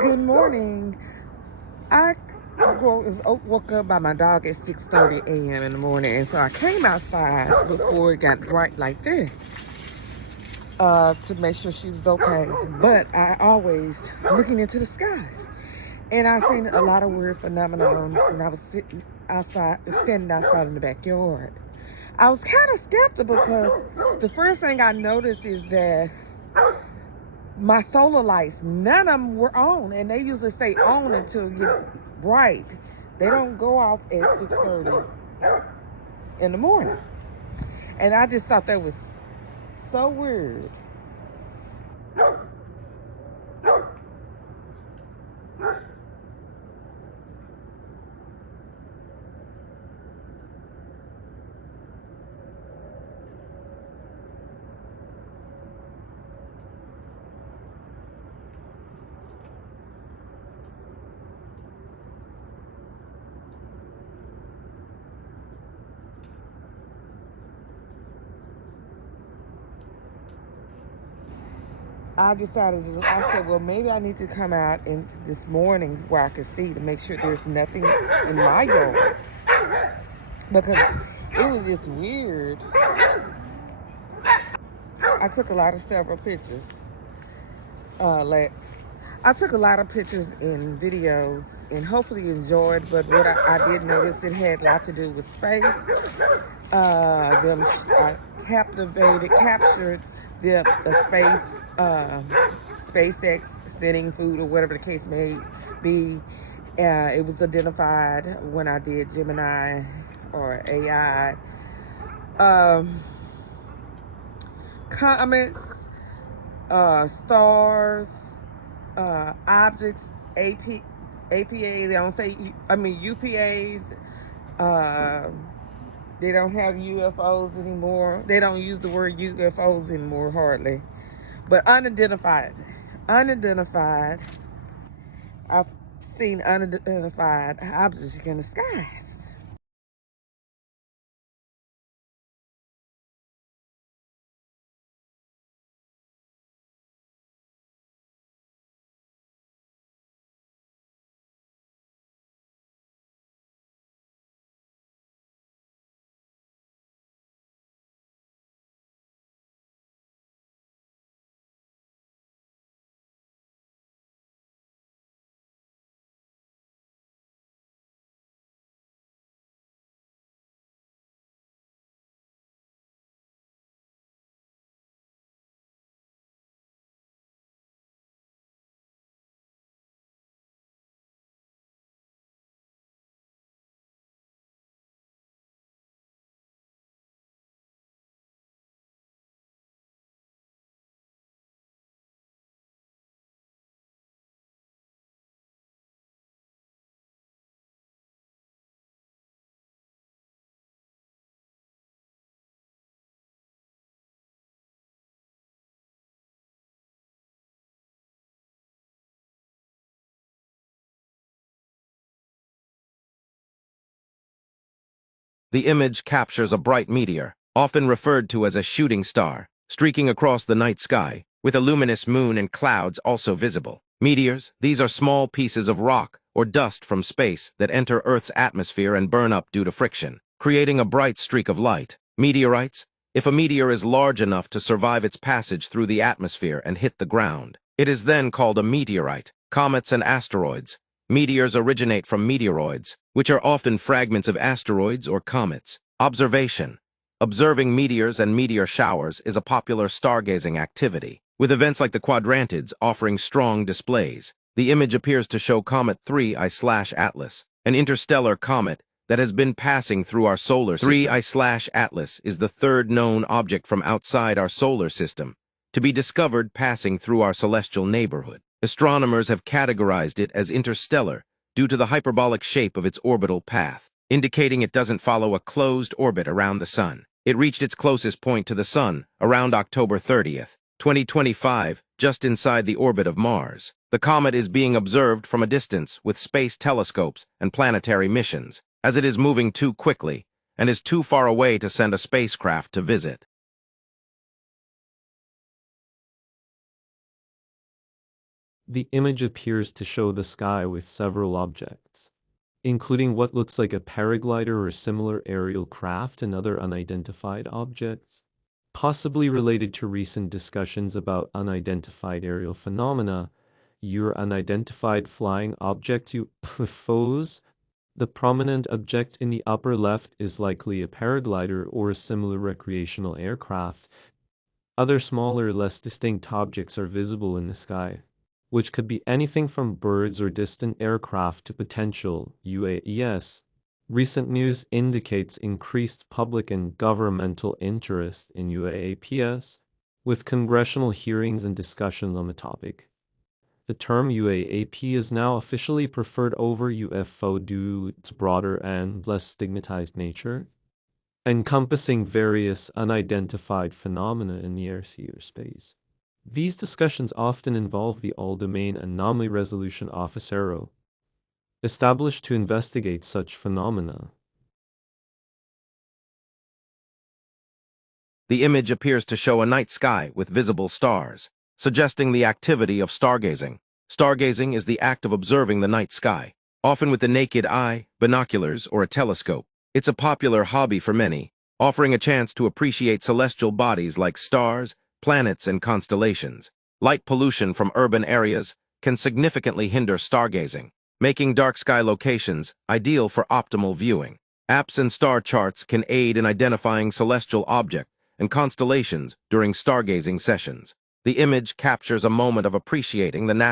Good morning. I was woke up by my dog at 6:30 a.m. in the morning, and so I came outside before it got bright like this to make sure she was okay. But I always looking into the skies, and I seen a lot of weird phenomenon when I was standing outside in the backyard. I was kind of skeptical because the first thing I noticed is that my solar lights, none of them were on, and they usually stay on until it gets bright. They don't go off at 6:30 in the morning. And I just thought that was so weird. I said, well, maybe I need to come out in this morning where I could see to make sure there's nothing in my yard. Because it was just weird. I took several pictures. I took a lot of pictures and videos, and hopefully you enjoyed. But what I did notice, it had a lot to do with space. I captured the space, SpaceX sending food or whatever the case may be. It was identified when I did Gemini or AI. Comets, stars, objects, APA. They don't say. UPAs. Uh, they don't have UFOs anymore. They don't use the word UFOs anymore hardly. But unidentified. I've seen unidentified objects in the skies. The image captures a bright meteor, often referred to as a shooting star, streaking across the night sky, with a luminous moon and clouds also visible. Meteors, these are small pieces of rock or dust from space that enter Earth's atmosphere and burn up due to friction, creating a bright streak of light. Meteorites, if a meteor is large enough to survive its passage through the atmosphere and hit the ground, it is then called a meteorite. Comets and asteroids. Meteors originate from meteoroids, which are often fragments of asteroids or comets. Observation. Observing meteors and meteor showers is a popular stargazing activity, with events like the quadrantids offering strong displays. The image appears to show Comet 3I/Atlas, an interstellar comet that has been passing through our solar system. 3I/Atlas is the third known object from outside our solar system to be discovered passing through our celestial neighborhood. Astronomers have categorized it as interstellar due to the hyperbolic shape of its orbital path, indicating it doesn't follow a closed orbit around the Sun. It reached its closest point to the Sun around October 30th, 2025, just inside the orbit of Mars. The comet is being observed from a distance with space telescopes and planetary missions, as it is moving too quickly and is too far away to send a spacecraft to visit. The image appears to show the sky with several objects, including what looks like a paraglider or similar aerial craft and other unidentified objects, possibly related to recent discussions about unidentified aerial phenomena, your unidentified flying objects UFOs. The prominent object in the upper left is likely a paraglider or a similar recreational aircraft. Other smaller, less distinct objects are visible in the sky, which could be anything from birds or distant aircraft to potential UAPs. Recent news indicates increased public and governmental interest in UAPs, with congressional hearings and discussions on the topic. The term UAP is now officially preferred over UFO due to its broader and less stigmatized nature, encompassing various unidentified phenomena in the air-sea space. These discussions often involve the All-Domain Anomaly Resolution Office ARO, established to investigate such phenomena. The image appears to show a night sky with visible stars, suggesting the activity of stargazing. Stargazing is the act of observing the night sky, often with the naked eye, binoculars, or a telescope. It's a popular hobby for many, offering a chance to appreciate celestial bodies like stars, planets, and constellations. Light pollution from urban areas can significantly hinder stargazing, making dark sky locations ideal for optimal viewing. Apps and star charts can aid in identifying celestial objects and constellations during stargazing sessions. The image captures a moment of appreciating the natural